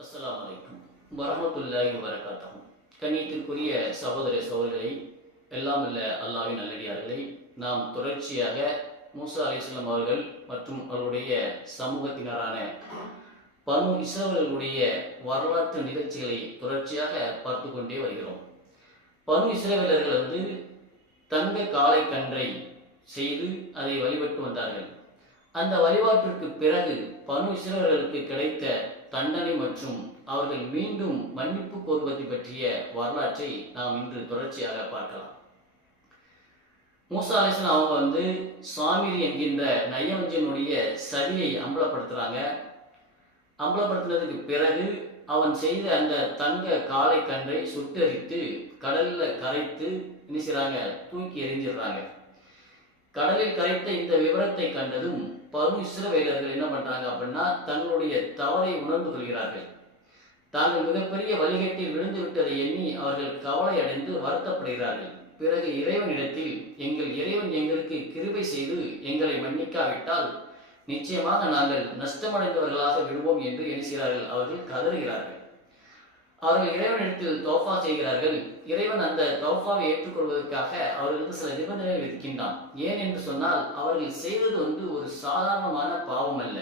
அஸ்ஸலாமு அலைக்கும் வரஹ்மத்துல்லாஹி வபரகாத்துஹு. கண்ணியத்திற்குரிய சகோதர சகோதரிகளை, எல்லாம் இல்ல அல்லாஹ்வின் நல்லடியார்களை, நாம் தொடர்ச்சியாக மூசா அலைஹிஸ்ஸலாம் அவர்கள் மற்றும் அவருடைய சமூகத்தினரான பனு இஸ்ரவேலர்களுடைய வரலாற்று நிகழ்ச்சிகளை தொடர்ச்சியாக பார்த்து கொண்டே வருகிறோம். பனு இஸ்ரவேலர்கள் தங்க காளை கன்றை செய்து அதை வழிபட்டு வந்தார்கள். அந்த வழிபாட்டிற்கு பிறகு பனு இஸ்ரவேலர்களுக்கு கிடைத்த தண்டனை மற்றும் அவர்கள் மீண்டும் மன்னிப்பு கோருவதை பற்றிய வரலாற்றை நாம் இன்று தொடர்ச்சியாக பார்க்கலாம். மூசா அலைஹிஸ்ஸலாம் அவங்க சாமிரி என்கின்ற நயவஞ்சனுடைய சதியை அம்பலப்படுத்துறாங்க. அம்பலப்படுத்தினதுக்கு பிறகு அவன் செய்த அந்த தங்க காளை கன்றை சுட்டரித்து கடல்ல கரைத்து நினைக்கிறாங்க, தூக்கி எறிஞ்சிடுறாங்க. கடலில் கரைத்த இந்த விவரத்தை கண்டதும் பனு இஸ்ரவேலர்கள் என்ன பண்றாங்க அப்படின்னா, தங்களுடைய தவறை உணர்ந்து கொள்கிறார்கள். தாங்கள் மிகப்பெரிய வழிகேட்டில் விழுந்து விட்டதை எண்ணி அவர்கள் கவலை அடைந்து வருத்தப்படுகிறார்கள். பிறகு இறைவனிடத்தில், எங்கள் இறைவன் எங்களுக்கு கிருபை செய்து எங்களை மன்னிக்காவிட்டால் நிச்சயமாக நாங்கள் நஷ்டமடைந்தவர்களாக விடுவோம் என்று எண்ணுகிறார்கள். அவர்கள் கதறுகிறார்கள். அவர்கள் இறைவனிடத்தில் தௌஃபா செய்கிறார்கள். இறைவன் அந்த தௌஃபாவை ஏற்றுக்கொள்வதற்காக அவர்களுக்கு சில நிபந்தனைகள் விதிக்கின்றான். ஏன் என்று சொன்னால், அவர்கள் செய்வது ஒரு சாதாரணமான பாவம் அல்ல.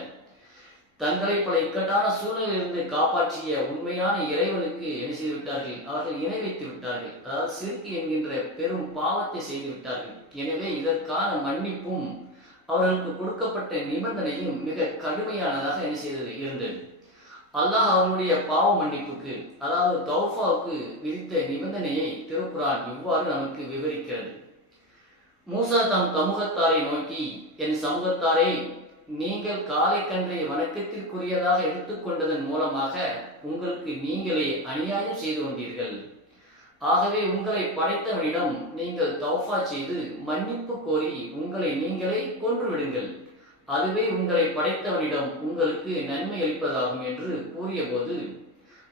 தங்களை பல இக்கட்டான சூழ்நிலையிலிருந்து காப்பாற்றிய உண்மையான இறைவனுக்கு என்ன செய்து விட்டார்கள்? அவர்கள் இணை வைத்து விட்டார்கள். அதாவது சிறுக்கு என்கின்ற பெரும் பாவத்தை செய்து விட்டார்கள். எனவே இதற்கான மன்னிப்பும் அவர்களுக்கு கொடுக்கப்பட்ட நிபந்தனையும் மிக கடுமையானதாக என்ன செய்தது இருந்தது. அல்லாஹ் அவருடைய பாவ மன்னிப்புக்கு, அதாவது தௌஃபாவுக்கு விதித்த நிபந்தனையை திருக்குர்ஆன் இவ்வாறு நமக்கு விவரிக்கிறது. மூசா தம் சமூகத்தாரை நோக்கி, என் சமூகத்தாரே, நீங்கள் காளை கன்றை வணக்கத்திற்குரியதாக எடுத்துக்கொண்டதன் மூலமாக உங்களுக்கு நீங்களே அநியாயம் செய்து கொண்டீர்கள். ஆகவே உங்களை படைத்தவனிடம் நீங்கள் தௌஃபா செய்து மன்னிப்பு கோரி உங்களை நீங்களே கொன்றுவிடுங்கள். அதுவே உங்களை படைத்தவனிடம் உங்களுக்கு நன்மை அளிப்பதாகும் என்று கூறியபோது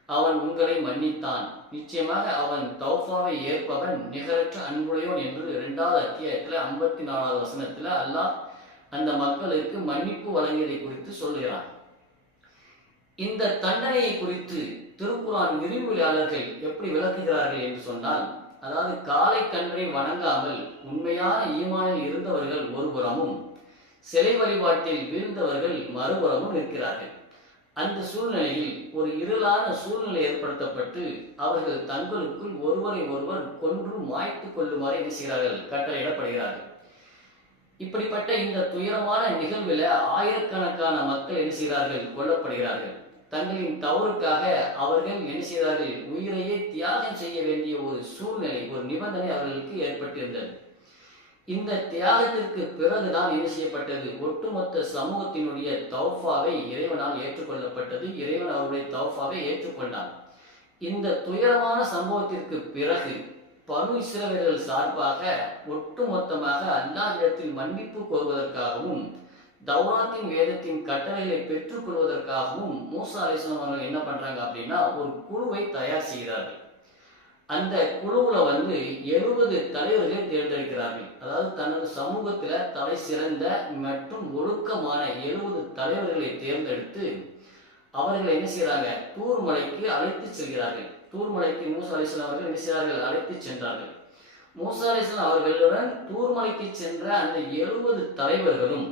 அவன் உங்களை மன்னித்தான். நிச்சயமாக அவன் தௌஃபாவை ஏற்பவன் நிகரற்ற அன்புடையோன் என்று 2வது அத்தியாயத்தில் 54வது வசனத்தில் அல்லாஹ் அந்த மக்களுக்கு மன்னிப்பு வழங்கியதை குறித்து சொல்கிறான். இந்த தண்டனையை குறித்து திருக்குர்ஆன் விரிவுரையாளர்கள் எப்படி விளக்குகிறார்கள் என்று சொன்னால், அதாவது காளை கன்றை வணங்காமல் உண்மையான ஈமானில் இருந்தவர்கள் ஒருபுறமும், சிலை வழிபாட்டில் வீழ்ந்தவர்கள் மறுபுறமும் நிற்கிறார்கள். அந்த சூழ்நிலையில் ஒரு இருளான சூழ்நிலை ஏற்படுத்தப்பட்டு அவர்கள் தங்களுக்குள் ஒருவரை ஒருவர் கொன்று மாய்த்து கொள்ளுமாறு என்ன செய்கிறார்கள்? கட்டளையிடப்படுகிறார்கள். இப்படிப்பட்ட இந்த துயரமான நிகழ்வில் ஆயிரக்கணக்கான மக்கள் என்ன செய்கிறார்கள்? கொல்லப்படுகிறார்கள். தங்களின் தவறுக்காக அவர்கள் என்ன செய்கிறார்கள்? உயிரையே தியாகம் செய்ய வேண்டிய ஒரு சூழ்நிலை, ஒரு நிபந்தனை அவர்களுக்கு ஏற்பட்டிருந்தது. இந்த தியாகத்திற்கு பிறகுதான் என்ன செய்யப்பட்டது? ஒட்டுமொத்த சமூகத்தினுடைய தௌஃபாவை இறைவனால் ஏற்றுக்கொள்ளப்பட்டது. இறைவன் அவருடைய தௌஃபாவை ஏற்றுக்கொண்டார். இந்த துயரமான சம்பவத்திற்கு பிறகு பனு இஸ்ரவேலர்கள் சார்பாக ஒட்டுமொத்தமாக அல்லாஹ்விடத்தில் மன்னிப்பு கோருவதற்காகவும் தௌராத்தின் வேதத்தின் கட்டளைகளை பெற்றுக் கொள்வதற்காகவும் மூசா அலைஹிஸ்ஸலாம் அவர்கள் என்ன பண்றாங்க அப்படின்னா, ஒரு குழுவை தயார் செய்கிறார்கள். அந்த குழுவுல 70 தலைவர்களை தேர்ந்தெடுக்கிறார்கள். அதாவது தனது சமூகத்துல தலை சிறந்த மற்றும் ஒழுக்கமான 70 தலைவர்களை தேர்ந்தெடுத்து அவர்களை என்ன செய்யறாங்க? தூர் மலைக்கு அழைத்து செல்கிறார்கள். தூர் மலைக்கு மூசா அலைஹிஸ்ஸலாம் அவர்கள் என்ன செய்கிறார்கள்? அழைத்து சென்றார்கள். மூசா அலைஹிஸ்ஸலாம் அவர்களுடன் தூர் மலைக்கு சென்ற அந்த 70 தலைவர்களும்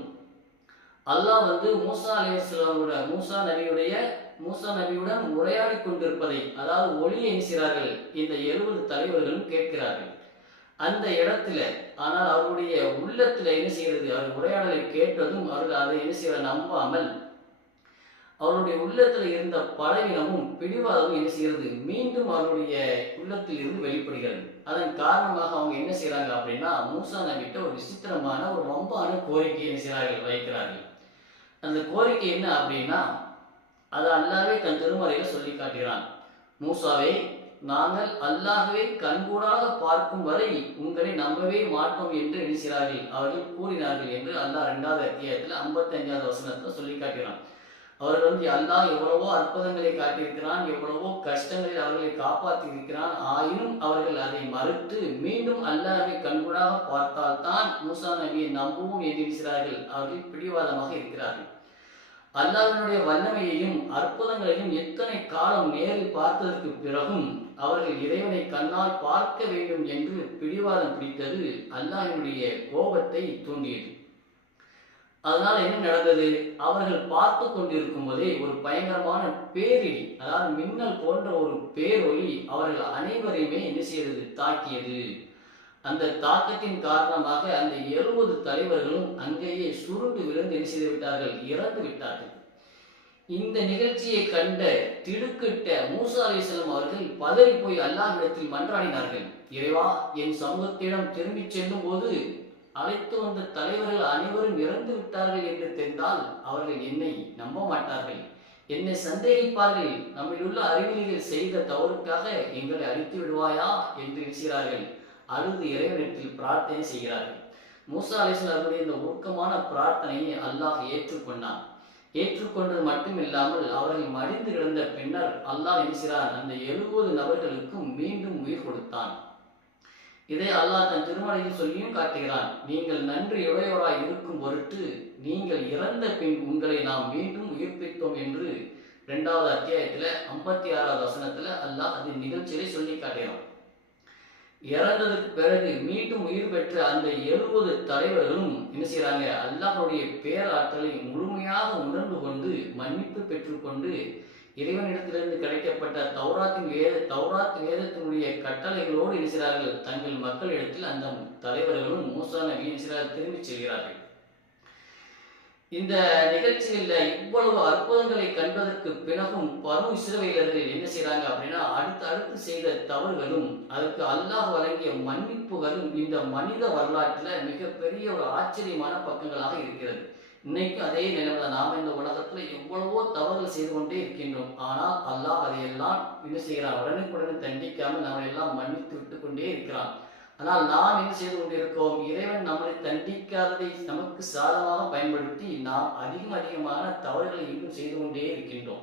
அல்லாஹ் மூசா அலைஹிஸ்ஸலாமுடைய மூசா நபியுடன் உரையாடி கொண்டிருப்பதை, அதாவது ஒளியை எண்ணுகிறார்கள், இந்த 70 தலைவர்களும் கேட்கிறார்கள். அந்த இடத்துல ஆனால் அவருடைய உள்ளத்துல என்ன செய்கிறது? அவர் உரையாடலை கேட்டதும் அவர்கள் அதை என்ன செய்ய நம்பாமல் அவருடைய உள்ளத்தில் இருந்த பலவீனமும் பிடிவாதமும் என்ன செய்கிறது? மீண்டும் அவருடைய உள்ளத்தில் இருந்து வெளிப்படுகிறது. அதன் காரணமாக அவங்க என்ன செய்யறாங்க அப்படின்னா, மூசா நபிட்ட ஒரு விசித்திரமான ஒரு வம்பான கோரிக்கை என்ன செய்கிறார்கள்? வைக்கிறார்கள். அந்த கோரிக்கை என்ன அப்படின்னா, அது அல்லாஹ்வே தன் திருமறையில சொல்லி காட்டுகிறான். மூசாவே, நாங்கள் அல்லாஹ்வை கண்கூடாக பார்க்கும் வரை உங்களை நம்பவே மாட்டோம் என்று நினைக்கிறார்கள் அவர்கள் கூறினார்கள் என்று அல்லாஹ் 2வது அத்தியாயத்தில் 55வது வசனத்தில் சொல்லி காட்டுகிறான். அவர்கள் அல்லாஹ் எவ்வளவோ அற்புதங்களை காட்டியிருக்கிறான், எவ்வளவோ கஷ்டங்களில் அவர்களை காப்பாற்றி இருக்கிறான். ஆயினும் அவர்கள் அதை மறுத்து மீண்டும் அல்லாஹ்வை கண்கூடாக பார்த்தால்தான் மூசா நபியை நம்புவோம் என்று நினைக்கிறார்கள். அவர்கள் பிடிவாதமாக இருக்கிறார்கள். அல்லாஹ்வினுடைய வல்லமையையும் அற்புதங்களையும் எத்தனை காலம் நேரில் பார்த்ததற்கு பிறகும் அவர்கள் இறைவனை கண்ணால் பார்க்க வேண்டும் என்று பிடிவாதம் பிடித்தது அல்லாஹ்வினுடைய கோபத்தை தூண்டியது. அதனால என்ன நடந்தது? அவர்கள் பார்த்து கொண்டிருக்கும் போதே ஒரு பயங்கரமான பேரிடி, அதாவது மின்னல் போன்ற ஒரு பேரொளி அவர்கள் அனைவரையுமே என்ன செய்தது? தாக்கியது. அந்த தாக்கத்தின் காரணமாக அந்த 70 தலைவர்களும் அங்கேயே சுருண்டு விழுந்து என்ன செய்து விட்டார்கள்? இறந்து விட்டார்கள். இந்த நிகழ்ச்சியை கண்ட திடுக்கிட்ட மூசா அலைஹிஸ்ஸலாம் அவர்கள் பதறி போய் அல்லாஹ்விடத்தில் மன்றாடினார்கள். இறைவா, என் சமூகத்திடம் திரும்பி செல்லும் போது அழைத்து வந்த தலைவர்கள் அனைவரும் இறந்து விட்டார்கள் என்று தெரிந்தால் அவர்கள் என்னை நம்ப மாட்டார்கள், என்னை சந்தேகிப்பார்கள். நம்மிலுள்ள அறிவிலிகள் செய்த தவறுக்காக எங்களை அழித்து விடுவாயா என்று இருக்கிறார்கள். அழுது இறைவனிடத்தில் பிரார்த்தனை செய்கிறார்கள். மூசா அலைஹிஸ்ஸலாம் இந்த உருக்கமான பிரார்த்தனையை அல்லாஹ் ஏற்றுக்கொண்டான். ஏற்றுக்கொண்டது மட்டுமில்லாமல் அவர்கள் மடிந்து கிடந்த பின்னர் அல்லாஹ் என்கிறான், அந்த 70 நபர்களுக்கும் மீண்டும் உயிர் கொடுத்தான். இதை அல்லாஹ் தன் திருமலையில் சொல்லியும் காட்டுகிறான். நீங்கள் நன்றியுடையோராய் இருக்கும் பொருட்டு நீங்கள் இறந்த பின் உங்களை நாம் மீண்டும் உயிர்ப்பித்தோம் என்று 2வது அத்தியாயத்தில் 56வது வசனத்தில் அல்லாஹ் அது நிகழ்ச்சியை சொல்லி காட்டுகிறான். இறந்ததுக்கு பிறகு மீண்டும் உயிர் பெற்ற அந்த 70 தலைவர்களும் என்ன செய்யறாங்க? அல்லாஹ்வுடைய பேராற்றலை முழுமையாக உணர்ந்து கொண்டு மன்னிப்பு பெற்றுக்கொண்டு இறைவனிடத்திலிருந்து கிடைக்கப்பட்ட தௌராத் வேதத்தினுடைய கட்டளைகளோடு இருக்கிறார்கள். தங்கள் மக்களிடத்தில் அந்த தலைவர்களும் மூசா நபி திரும்பி செல்கிறார்கள். இந்த நிகழ்ச்சிகளில் இவ்வளவு அற்புதங்களை கண்டதற்கு பிறகும் பனு இஸ்ரவேலர்கள் என்ன செய்யறாங்க அப்படின்னா, அடுத்து செய்த தவறுகளும் அதற்கு அல்லாஹ் வழங்கிய மன்னிப்புகளும் இந்த மனித வரலாற்றில் மிகப்பெரிய ஒரு ஆச்சரியமான பக்கங்களாக இருக்கிறது. இன்னைக்கு அதே நிலைமைதான். நாம் இந்த உலகத்துல எவ்வளவோ தவறுகள் செய்து கொண்டே இருக்கின்றோம். ஆனால் அல்லாஹ் அதையெல்லாம் என்ன செய்கிறான்? உடனுக்குடனே தண்டிக்காமல் நம்மளை எல்லாம் மன்னித்து விட்டு கொண்டே இருக்கிறான். ஆனால் நாம் என்ன செய்து கொண்டிருக்கோம்? இறைவன் நம்மளை தண்டிக்காததை நமக்கு சாதகமாக பயன்படுத்தி நாம் அதிகமான தவறுகளை இன்னும் செய்து கொண்டே இருக்கின்றோம்.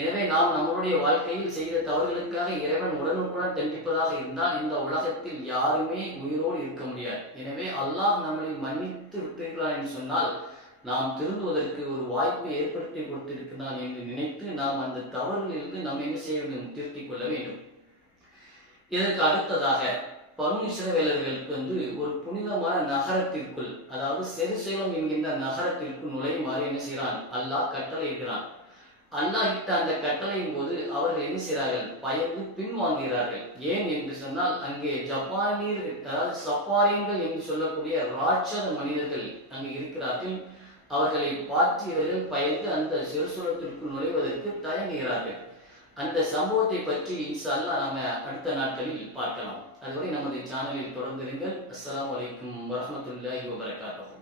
எனவே நாம் நம்மளுடைய வாழ்க்கையில் செய்த தவறுகளுக்காக இறைவன் உடனுக்குடன் தண்டிப்பதாக இருந்தால் இந்த உலகத்தில் யாருமே உயிரோடு இருக்க முடியாது. எனவே அல்லாஹ் நம்மளை மன்னித்து விட்டிருக்கிறான் என்று சொன்னால் நாம் திருந்துவதற்கு ஒரு வாய்ப்பை ஏற்படுத்தி கொடுத்திருக்கிறான் என்று நினைத்து நாம் அந்த தவறுகளிலிருந்து நாம் என்ன செய்ய வேண்டும்? திருத்திக் கொள்ள வேண்டும். இதற்கு அடுத்ததாக பனு இஸ்ரவேலர்களுக்கு ஒரு புனிதமான நகரத்திற்குள், அதாவது செருசலேம் என்கின்ற நகரத்திற்குள் நுழையுமாறு என்ன செய்கிறான்? அல்லாஹ் கட்டளையிடுகிறான். அல்லாஹ் இட்ட அந்த கட்டளையின் போது அவர்கள் என்ன செய்கிறார்கள்? பயந்து பின்வாங்குகிறார்கள். ஏன் என்று சொன்னால் அங்கே சப்பாரியன்கள் என்று சொல்லக்கூடிய ராட்சத மனிதர்கள் அங்கே இருக்கிறார்கள். அவர்களை பார்த்தியவர்கள் பயந்து அந்த செருசலேத்திற்குள் நுழைவதற்கு தயங்குகிறார்கள். அந்த சம்பவத்தை பற்றி இன்ஷா அல்லாஹ் நாம அடுத்த நாட்களில் பார்க்கலாம். அதுவரை நமது சேனலில் தொடர்ந்திருங்கள். அஸ்ஸலாமு அலைக்கும் வரஹ்மத்துல்லாஹி வபரகாத்துஹு.